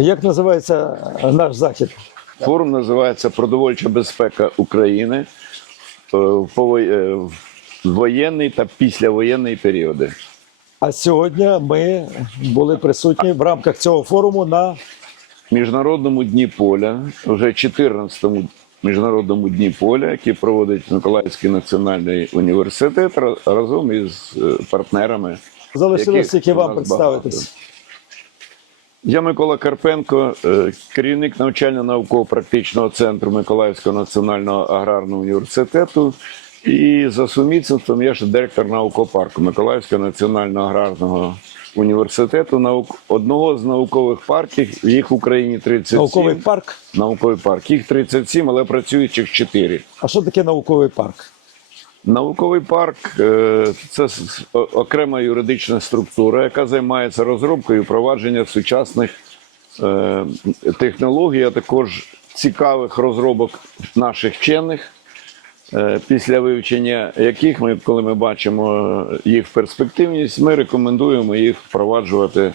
Як називається наш захід? Форум називається Продовольча безпека України е, в е, в воєнний та післявоєнний періоди. А сьогодні ми були присутні в рамках цього форуму на Міжнародному дні поля, вже 14-му міжнародному дні поля, який проводить Миколаївський національний університет разом із е, партнерами. залишилось тільки вам представитись. Я Микола Карпенко, е, керівник навчально-науково-практичного центру Миколаївського національного аграрного університету. І за сумісництвом я ж директор наукового Миколаївського національного аграрного університету, наук... одного з наукових парків, їх в Україні 37. Науковий парк. Науковий парк. Їх 37, але працюючих 4. А що таке науковий парк? Nауковий парк е, це окрема юридична структура, яка займається розробкою і впровадженням сучасних е, технологій, а також цікавих розробок наших вчених, е, після вивчення яких ми, коли ми бачимо їх перспективність, ми рекомендуємо їх впроваджувати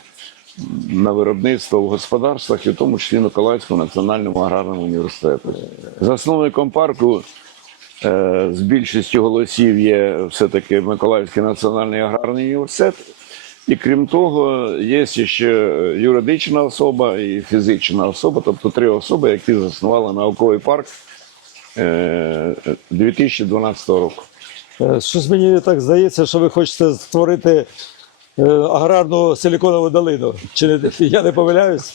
на виробництво в господарствах, і в тому числі Миколаївському національному аграрному університету. Засновником парку з більшістю голосів є все-таки Миколаївський національний аграрний університет. І крім того, є ще юридична особа і фізична особа, тобто три особи, які заснували науковий парк е, 2012 року. Е, Щось мені так здається, що ви хочете створити е, аграрну силіконову долину. Чи не, я не помиляюсь?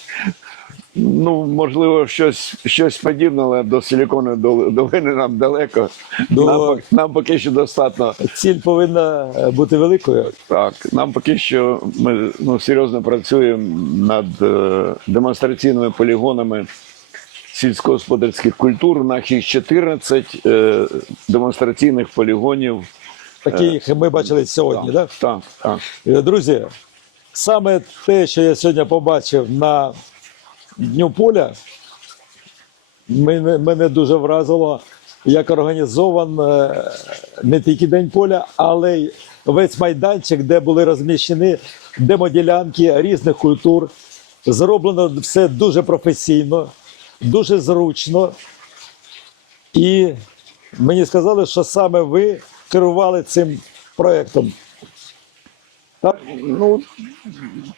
Ну, можливо, щось, щось подібне, але до силіконової дол- долини нам далеко. Ну, Нам, нам поки що достатньо Ціль повинна е, бути великою. Так, нам поки що ми ну, серйозно працюємо над е, демонстраційними полігонами сільськогосподарських культур. У нас їх 14 е, демонстраційних полігонів. Такі їх ми бачили сьогодні. Так, так. Е, Друзі, саме те, що я сьогодні побачив на Дню поля, мене, мене дуже вразило, як організован е, не тільки День поля, але й весь майданчик, де були розміщені демоділянки різних культур. Зроблено все дуже професійно, дуже зручно. І мені сказали, що саме ви керували цим проєктом. Так? Ну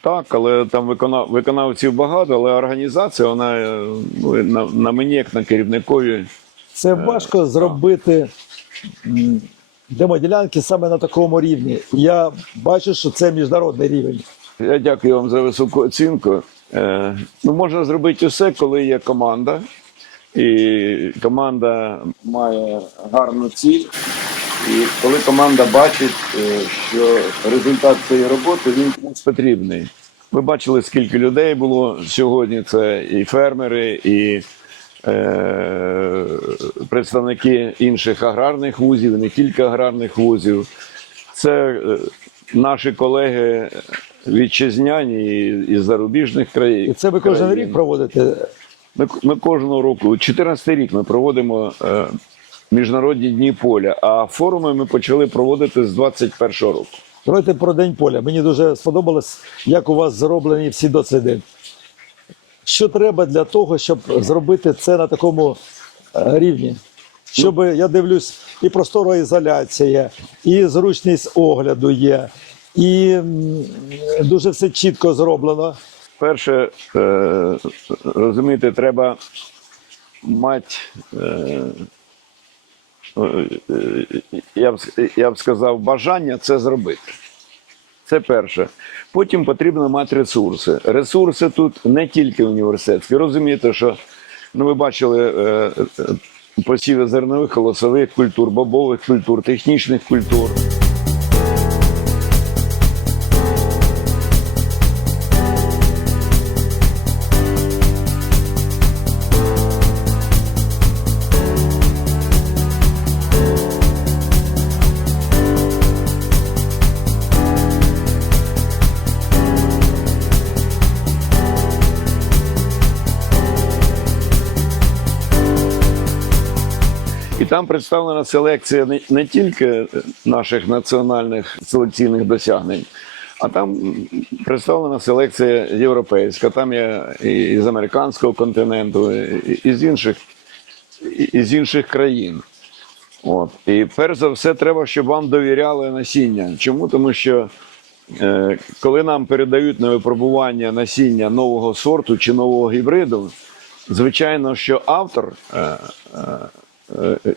так, але там виконав, виконавців багато, але організація, вона е, ну, на, на мені, як на керівникові. Це важко зробити демоділянки саме на такому рівні. Я бачу, що це міжнародний рівень. Я дякую вам за високу оцінку. Е, ну, можна зробити все, коли є команда, і команда має гарну ціль. І коли команда бачить, е, що результат цієї роботи він потрібний. Ви бачили, скільки людей було сьогодні. Це і фермери, і е, представники інших аграрних вузів, не тільки аграрних вузів. Це е, наші колеги вітчизняні і- із зарубіжних країн. І це ви кожен країн. рік проводите. Ми, ми кожного року, 14 рік ми проводимо е, міжнародні дні поля, а форуми ми почали проводити з 21-го року. Давайте про День поля. Мені дуже сподобалось, як у вас зроблені всі досліди. Що треба для того, щоб зробити це на такому е, рівні? Щоб я дивлюсь, і простороізоляція, і зручність огляду є, і дуже все чітко зроблено. Перше, е, розумієте, треба мати, е, я, б, я б сказав, бажання це зробити. Це перше. Потім потрібно мати ресурси. Ресурси тут не тільки університетські. Розумієте, що ну, ви бачили е, е, посіви зернових, колосових культур, бобових культур, технічних культур. Там представлена селекція не, тільки наших національних селекційних досягнень, А там представлена селекція європейська, там є і з американського континенту, і з інших, і- з інших країн. От. І перш за все, треба, щоб вам довіряли насіння. Чому? Тому що е, коли нам передають на випробування насіння нового сорту чи нового гібриду, звичайно, що автор е, е,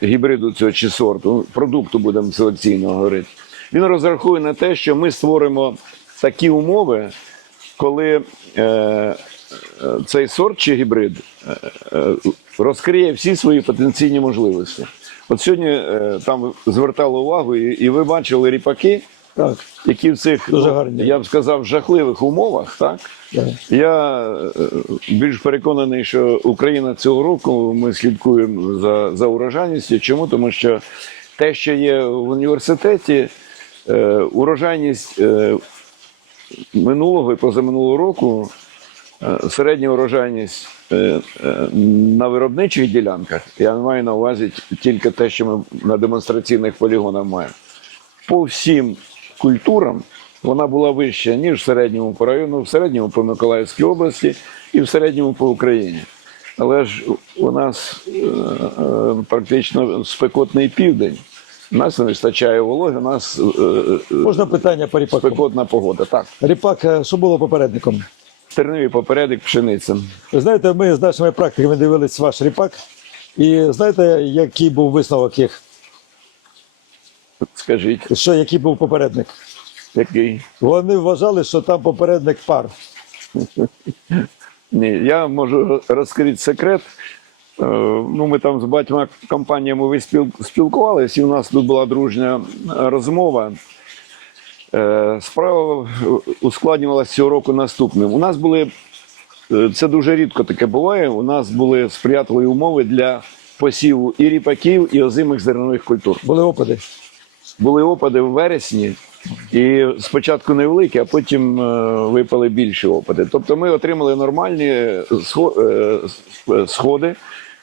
гібриду цього чи сорту, продукту будемо селекційно говорити, він розрахує на те, що ми створимо такі умови, коли е, е, цей сорт чи гібрид е, е, розкриє всі свої потенційні можливості. От сьогодні е, там звертали увагу, і ви бачили ріпаки, Так, які в цих, Дуже ну, гарні. я б сказав, жахливих умовах, так? так. Я е, більш переконаний, що Україна цього року ми слідкуємо за, за урожайністю. Чому? Тому що те, що є в університеті, е, урожайність е, минулого і позаминулого року, е, середня урожайність е, на виробничих ділянках, я не маю на увазі тільки те, що ми на демонстраційних полігонах маємо. По всім культурам вона була вища, ніж в середньому по району, в середньому по Миколаївській області і в середньому по Україні. Але ж у нас е, е, практично спекотний південь. У нас не вистачає вологи, у нас е, Можна питання по ріпаку? спекотна погода. Так, Ріпак, що було попередником? тернивий попередник пшениця. Ви знаєте, ми з нашими практиками дивились ваш ріпак, і знаєте, який був висновок їх? Скажіть, Що який був попередник? який? Вони вважали, що там попередник пар. Ні, я можу розкрити секрет. Е, Ну, ми там з багатьма компаніями ви спіл- спілкувалися, і у нас тут була дружня розмова. Е, Справа ускладнювалася цього року наступним. У нас були, е, це дуже рідко таке буває, у нас були сприятливі умови для посіву і ріпаків, і озимих зернових культур. Були опади. Були опади в вересні, і спочатку невеликі, а потім е, випали більші опади. Тобто ми отримали нормальні е, сходи.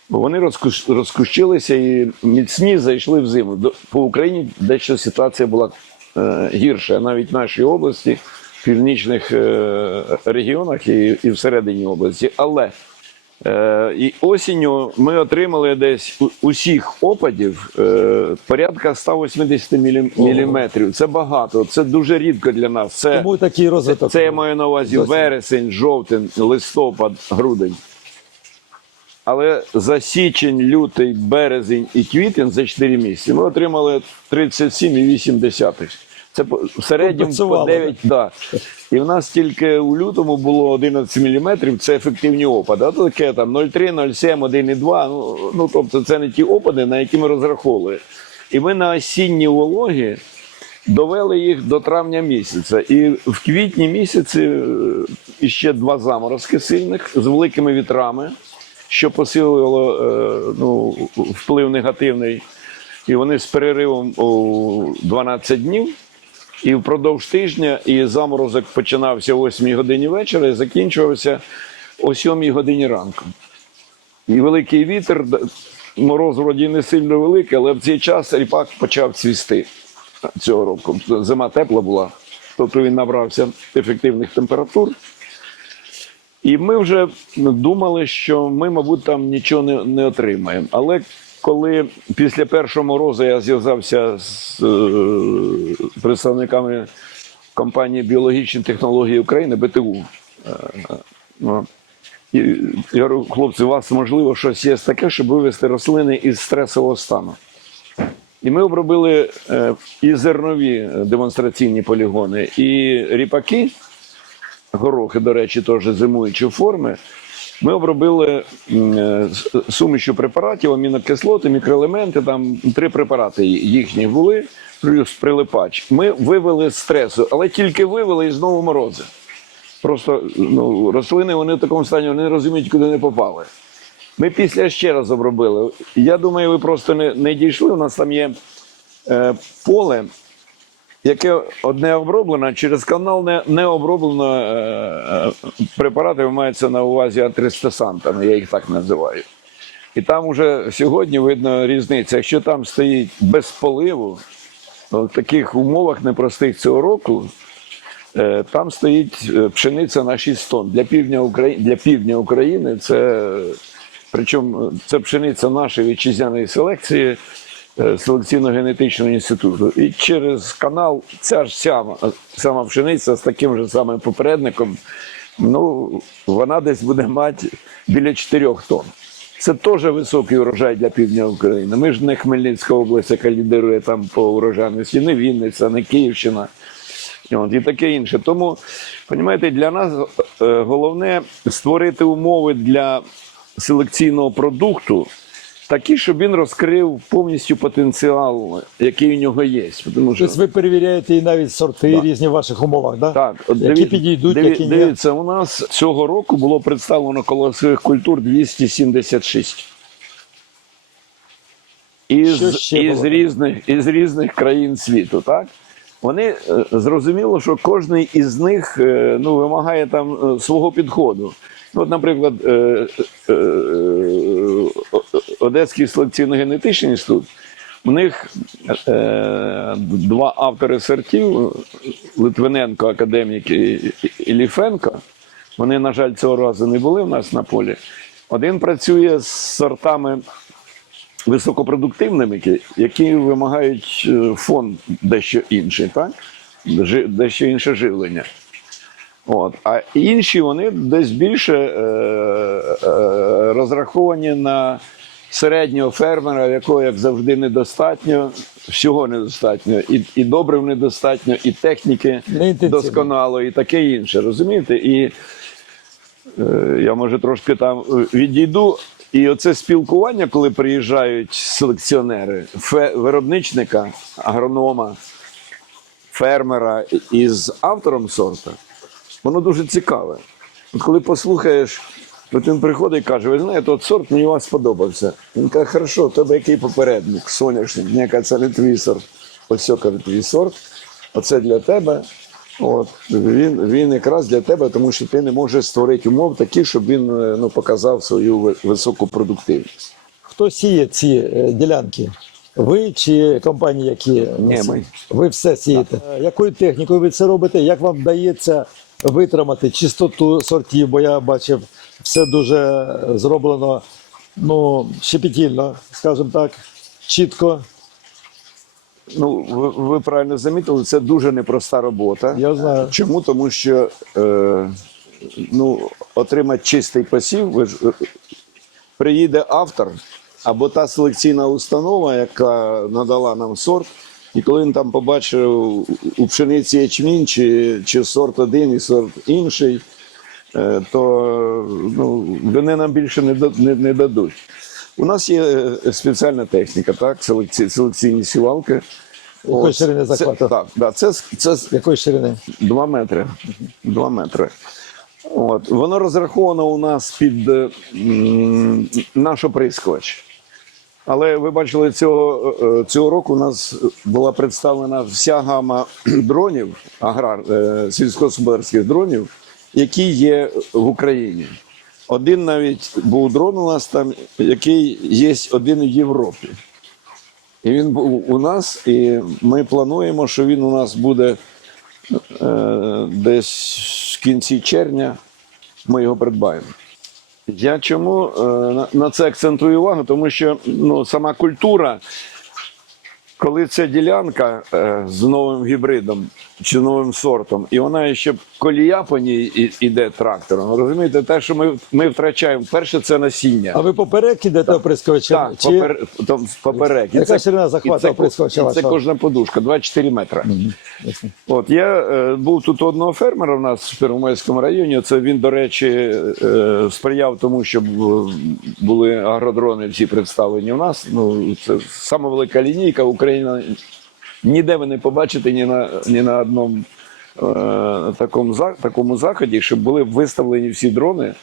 Вони розкущилися і міцні зайшли в зиму. По Україні дещо ситуація була е, гірша, навіть в нашій області, в північних регіонах і, всередині області. Але і осінню ми отримали десь усіх опадів е, порядка 180 мілі- міліметрів. Це багато, це дуже рідко для нас. Це, Тому такий розвиток. це я маю на увазі вересень, жовтень, листопад, грудень. Але за січень, лютий, березень і квітень за 4 місяці ми отримали 37,8. Це по- в середньому по Компенсувало, 9, да. І в нас тільки у лютому було 11 мм, це ефективні опади. А то таке там 0,3, 0,7, 1,2. Ну, ну тобто це не ті опади, на які ми розраховували. І ми на осінні вологі довели їх до травня місяця. І в квітні місяці е, іще два заморозки сильних з великими вітрами, що посилило е, ну, вплив негативний. І вони з переривом у 12 днів. І впродовж тижня і заморозок починався о 8 годині вечора і закінчувався о 7 годині ранку. І великий вітер, мороз вроді не сильно великий, але в цей час ріпак почав цвісти цього року. Зима тепла була, тобто він набрався ефективних температур. І ми вже думали, що ми, мабуть, там нічого не, не отримаємо. Але коли після першого морозу я зв'язався з е, представниками компанії Біологічні технології України БТУ. е, е, ну, і я говорю, хлопці, у вас можливо щось є таке, щоб вивести рослини із стресового стану. І ми обробили і зернові демонстраційні полігони, і ріпаки, горохи, до речі, теж зимуючі форми. Ми обробили е, сумішю препаратів, амінокислоти, мікроелементи, там три препарати їхні були, плюс прилипач. Ми вивели стресу, але тільки вивели і знову морози. Просто ну, рослини вони в такому стані вони не розуміють, куди не попали. Ми після ще раз обробили. Я думаю, ви просто не, не дійшли. У нас там є е, поле, яке одне оброблено, через канал не, не оброблено е, е, препарати, мається на увазі атрестесантами, я їх так називаю. І там вже сьогодні видно різниця. Якщо там стоїть без поливу, в таких умовах непростих цього року, Е, Там стоїть е, пшениця на 6 тонн. Для півдня України, для півдня України це причому це пшениця нашої вітчизняної селекції селекційно-генетичного інституту. І через канал ця ж сама, сама пшениця з таким же самим попередником, ну вона десь буде мати біля 4 тонн. Це теж високий урожай для півдня України. Ми ж не Хмельницька область, яка лідирує там по урожайності, не Вінниця, не Київщина. І таке інше. Тому, розумієте, для нас е, головне створити умови для селекційного продукту такі, щоб він розкрив повністю потенціал, який у нього є. Тому що, Тобто ви перевіряєте і навіть сорти різні в ваших умовах, да? так, от які диві- підійдуть, диві- які ні. дивіться, у нас цього року було представлено колосових культур 276. Із, із, різних, із різних країн світу, так? Вони е, зрозуміло, що кожен із них е, ну, вимагає там е, свого підходу. От, наприклад, Одеський селекційно-генетичний інститут, у них е, два автори сортів Литвиненко, академік і, і Ліфенко. Вони, на жаль, цього разу не були в нас на полі. Один працює з сортами високопродуктивними, які- які вимагають е, фон дещо інший, так? Дещо інше живлення. От. А інші вони десь більше е, е, розраховані на середнього фермера, якого, як завжди, недостатньо, всього недостатньо, і, і добрив недостатньо, і техніки досконало, і таке інше. Розумієте? І Е, я може трошки там е, відійду. І оце спілкування, коли приїжджають селекціонери, фе- виробничника, агронома, фермера із автором сорта, воно дуже цікаве. Коли послухаєш, от він приходить і каже: ви знаєте, от сорт мені у вас сподобався. Він каже, хорошо, в тебе який попередник, соняшник, Ні, каже, це не твій сорт. Ось твій сорт, оце для тебе. От він, він якраз для тебе, тому що ти не можеш створити умов такі, щоб він е, ну, показав свою високу продуктивність. Хто сіє ці е, ділянки? Ви чи компанії, які Ні, ми. ви все сієте? Е, Якою технікою ви це робите? Як вам вдається витримати чистоту сортів? Бо я бачив, все дуже зроблено ну, щепетільно, скажімо так, чітко. Ну, ви, ви правильно замітили, це дуже непроста робота. Я знаю. Чому? Тому що е, ну, отримати чистий посів, ви ж, е, приїде автор або та селекційна установа, яка надала нам сорт, і коли він там побачив у пшениці ячмінь, чи, чи сорт один і сорт інший, то ну, вони нам більше не, дадуть. У нас є е, спеціальна техніка, так, селекці, селекційні сівалки. Якої От, ширини захвату? Так, да, це, це Якої ширини? Два метри. Два метри. От. Воно розраховано у нас під е, м, наш оприскувач. Але ви бачили, цього, е, цього року у нас була представлена вся гама дронів, аграр, е, сільськогосподарських дронів, які є в Україні. Один навіть був дрон у нас там, який є один в Європі. І він був у нас, і ми плануємо, що він у нас буде е, десь в кінці червня. Ми його придбаємо. Я чому е, на- це акцентую увагу? Тому що ну, сама культура, коли це ділянка е, з новим гібридом чи новим сортом, і вона ще колія по ній іде трактором. Розумієте, те, що ми, ми втрачаємо, перше це насіння. А ви поперек ідете оприскувачем? Так, чи... попер, там, поперек. Яка це- ширина захвату це, це кожна подушка, 24 метри. Ясно. От я е, був тут у одного фермера у нас в Первомайському районі. Це він, до речі, е, сприяв тому, щоб е, були агродрони всі представлені у нас. Ну це саме велика лінійка. Україна ніде ви не побачите ні на ні на одному е, такому за- такому заході, щоб були виставлені всі дрони,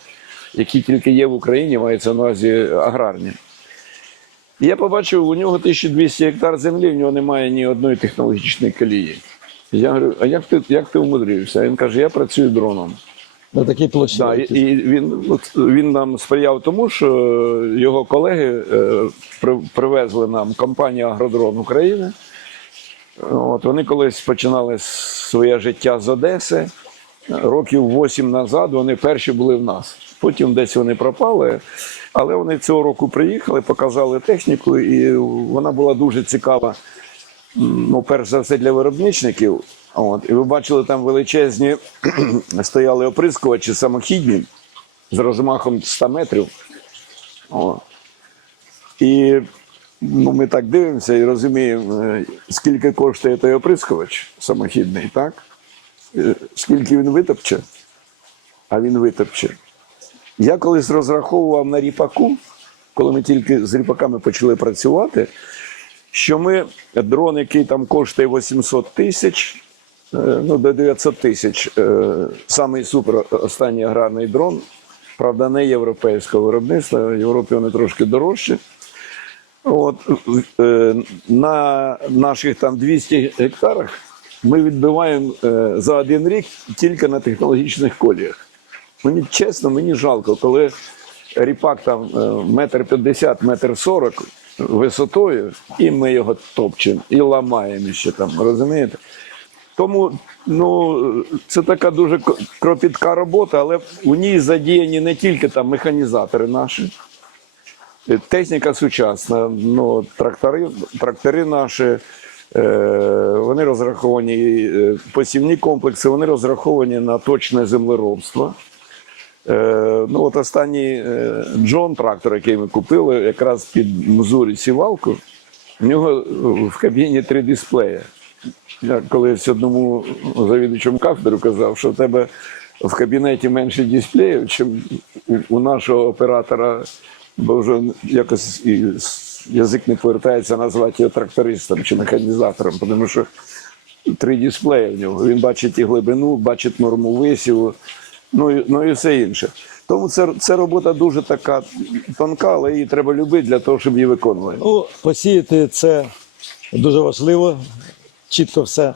які тільки є в Україні, мається на увазі аграрні. І Я побачив, у нього 1200 гектар землі, в нього немає ні одної технологічної колії. Я говорю, а як ти, як ти умудрився? Він каже, я працюю дроном. На такій площі. Да, і, і він, він нам сприяв тому, що його колеги е, привезли нам компанію Агродрон України. От, вони колись починали своє життя з Одеси. Років 8 назад вони перші були в нас. Потім десь вони пропали. Але вони цього року приїхали, показали техніку, і вона була дуже цікава. Ну, перш за все, для виробничників. От, і ви бачили, там величезні стояли оприскувачі самохідні з розмахом 100 метрів. О. І ну, ми так дивимося і розуміємо, е, скільки коштує той оприскувач самохідний, так? Е, Скільки він витопче, а він витопче. Я колись розраховував на ріпаку, коли ми тільки з ріпаками почали працювати, що ми дрон, який там коштує 800 тисяч, е, ну до 900 тисяч, самий супер останній аграрний дрон, правда, не європейського виробництва, в Європі вони трошки дорожчі. От, е, на наших там 200 гектарах ми відбиваємо е, за один рік тільки на технологічних коліях. Мені чесно, мені жалко, коли ріпак там е, метр п'ятдесят, метр сорок висотою, і ми його топчемо і ламаємо ще там, розумієте? Тому ну, це така дуже кропітка робота, але у ній задіяні не тільки там механізатори наші, техніка сучасна, ну, трактори, трактори наші, е, вони розраховані, е, посівні комплекси, вони розраховані на точне землеробство. Е, ну, от останній е, Джон трактор, який ми купили, якраз під Мзурі сівалку, в нього в кабіні три дисплеї. Я колись одному завідувачам кафедру казав, що в тебе в кабінеті менше дисплеїв, ніж у нашого оператора, бо вже якось і язик не повертається назвати його трактористом чи механізатором, тому що три дисплеї в нього. Він бачить і глибину, бачить норму висіву, ну ну і все інше. Тому це, це робота дуже така тонка, але її треба любити для того, щоб її виконувати. Ну, посіяти це дуже важливо, чітко все.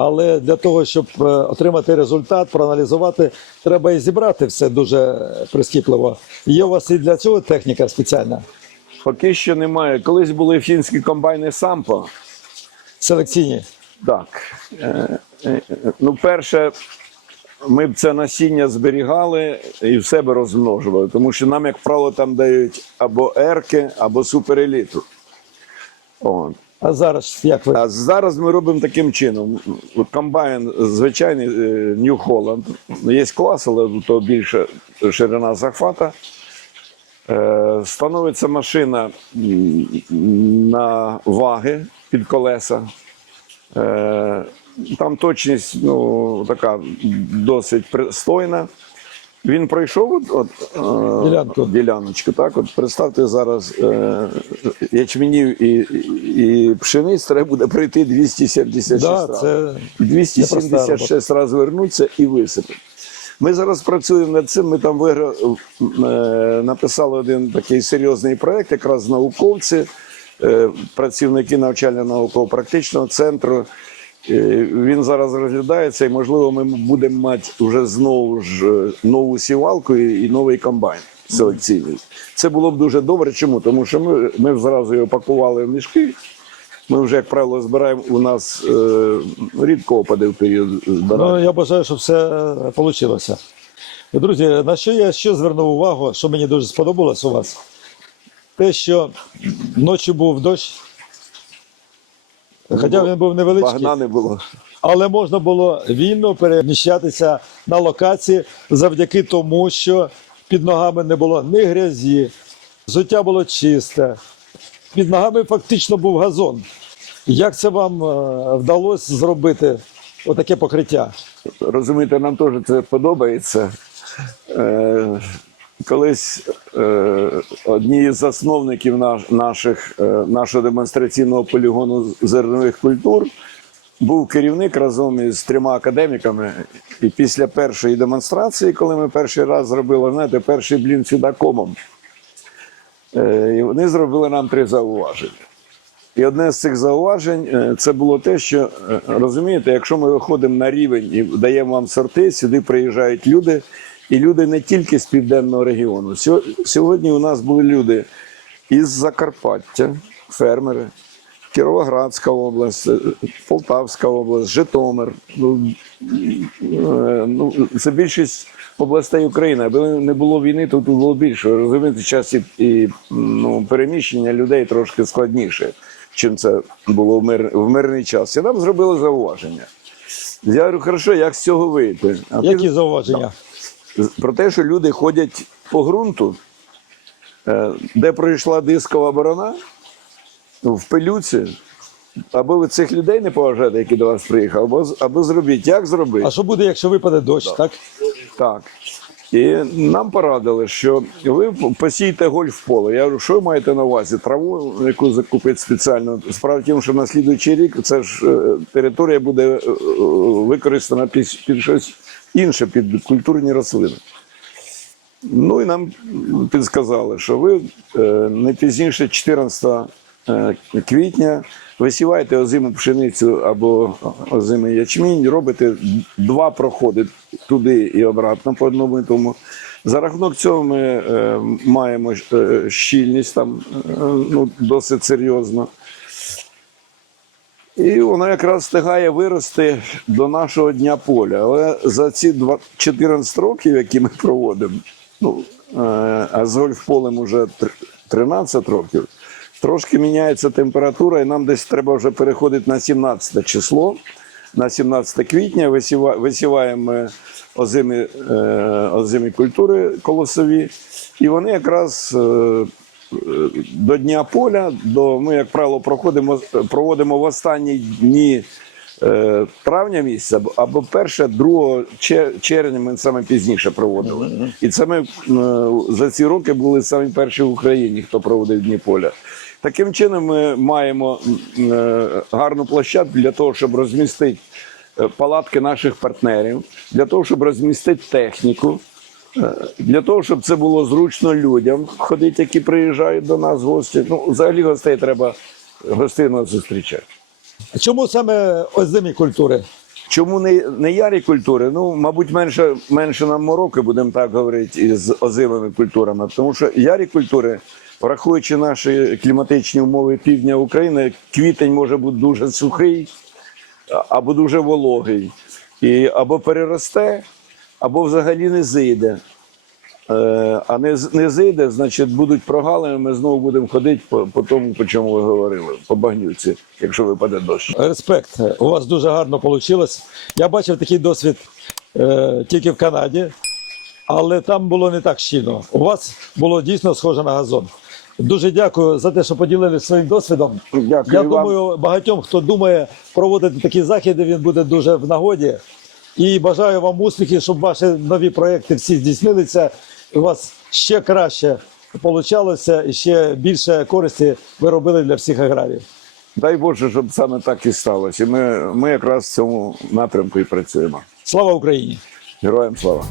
Але для того, щоб е, отримати результат, проаналізувати, треба і зібрати все дуже прискіпливо. Є у вас і для цього техніка спеціальна, Поки що немає. Колись були фінські комбайни Сампо. селекційні. Так. Е, е, Ну, перше, ми б це насіння зберігали і в себе розмножували, тому що нам, як правило, там дають або ерки, або супереліту. От. А зараз як ви? А зараз ми робимо таким чином. Комбайн звичайний е, New Holland. Є клас, але то більше ширина захвата. Е, Становиться машина на ваги під колеса. Е, Там точність ну, така досить пристойна. Він пройшов от, от, е, Ділянку. діляночку. Так, от представте зараз е, ячменів і, і, пшениць треба буде пройти 276 Да, разів. це 276 разів вернуться і висипати. Ми зараз працюємо над цим. Ми там вигра... е, написали один такий серйозний проєкт, якраз науковці, е, працівники навчально-науково-практичного центру. Е, Він зараз розглядається, і можливо, ми будемо мати вже знову ж е, нову сівалку і новий комбайн селекційний. Це було б дуже добре. Чому? Тому що ми, ми зразу його пакували в мішки. Ми вже, як правило, збираємо у нас е, рідко опади в період збирання. Ну, я бажаю, щоб все вийшло. Друзі, на що я ще звернув увагу, що мені дуже сподобалось у вас? Те, що ночі був дощ, хоча він був невеличкий, Багна не було. але можна було вільно переміщатися на локації завдяки тому, що під ногами не було ні грязі, взуття було чисте, під ногами фактично був газон. Як це вам е, вдалося зробити отаке покриття? Розумієте, нам теж це подобається. Колись е, одні з засновників наш, наших, е, нашого демонстраційного полігону зернових культур був керівник разом із трьома академіками. І після першої демонстрації, коли ми перший раз зробили, знаєте, перший блін сюди комом, е, і вони зробили нам три зауваження. І одне з цих зауважень е, це було те, що розумієте, якщо ми виходимо на рівень і даємо вам сорти, сюди приїжджають люди, і люди не тільки з південного регіону. Сьогодні у нас були люди із Закарпаття, фермери, Кіровоградська область, е, Полтавська область, Житомир. Ну, е, ну, це більшість областей України. Аби не було війни, то тут було більше. Розумієте, час і, і ну, переміщення людей трошки складніше, чим це було в, мир, в мирний час. І нам зробили зауваження. Я говорю, хорошо, як з цього вийти? А ти- Які зауваження? Про те, що люди ходять по ґрунту, е, де пройшла дискова борона, в пилюці. Або ви цих людей не поважаєте, які до вас приїхали, або, або зробіть. Як зробити? А що буде, якщо випаде дощ, так? Так. І нам порадили, що ви посійте гольф поле. Я говорю, що ви маєте на увазі? Траву, яку закупити спеціально. Справа в тім, що на слідуючий рік це ж е, територія буде е, використана під, під щось інше, під культурні рослини. Ну і нам підсказали, що ви е, не пізніше 14 е, квітня висіваєте озиму пшеницю або озимий ячмінь, робите два проходи туди і обратно по одному і тому. За рахунок цього ми е, маємо щільність там ну, досить серйозно. І вона якраз встигає вирости до нашого дня поля. Але за ці два- 14 років, які ми проводимо, ну, е, а з гольфполем тр- 13 років, трошки міняється температура, і нам десь треба вже переходити на 17 число. На 17 квітня висіва- висіваємо озимі, е, озимі культури колосові, і вони якраз е, до Дня поля, до, ми, як правило, проходимо, проводимо в останні дні е, травня місяця, або- перше, 2 чер- червня ми саме пізніше проводили. І це ми е, за ці роки були самі перші в Україні, хто проводив Дні поля. Таким чином, ми маємо е, гарну площадку для того, щоб розмістити е, палатки наших партнерів, для того, щоб розмістити техніку. Для того, щоб це було зручно людям ходити, які приїжджають до нас гості. Ну, взагалі гостей треба гостинно зустрічати. А Чому саме озимі культури? Чому не, не ярі культури? Ну, мабуть, менше, менше нам мороки, будемо так говорити, із озимими культурами. Тому що ярі культури, враховуючи наші кліматичні умови півдня України, квітень може бути дуже сухий або дуже вологий. І або переросте, або взагалі не зійде. Е, А не, не зійде, значить, будуть прогалини, ми знову будемо ходити по, по тому, по чому ви говорили, по багнюці, якщо випаде дощ. Респект. У вас дуже гарно вийшло. Я бачив такий досвід е, тільки в Канаді, але там було не так щільно. У вас було дійсно схоже на газон. Дуже дякую за те, що поділилися своїм досвідом. Дякую Я вам. думаю, багатьом, хто думає проводити такі заходи, він буде дуже в нагоді. І бажаю вам успіхів, щоб ваші нові проекти всі здійснилися. У вас ще краще получалося і ще більше користі ви робили для всіх аграріїв. Дай Боже, щоб саме так і сталося. І ми, ми якраз в цьому напрямку і працюємо. Слава Україні! Героям слава!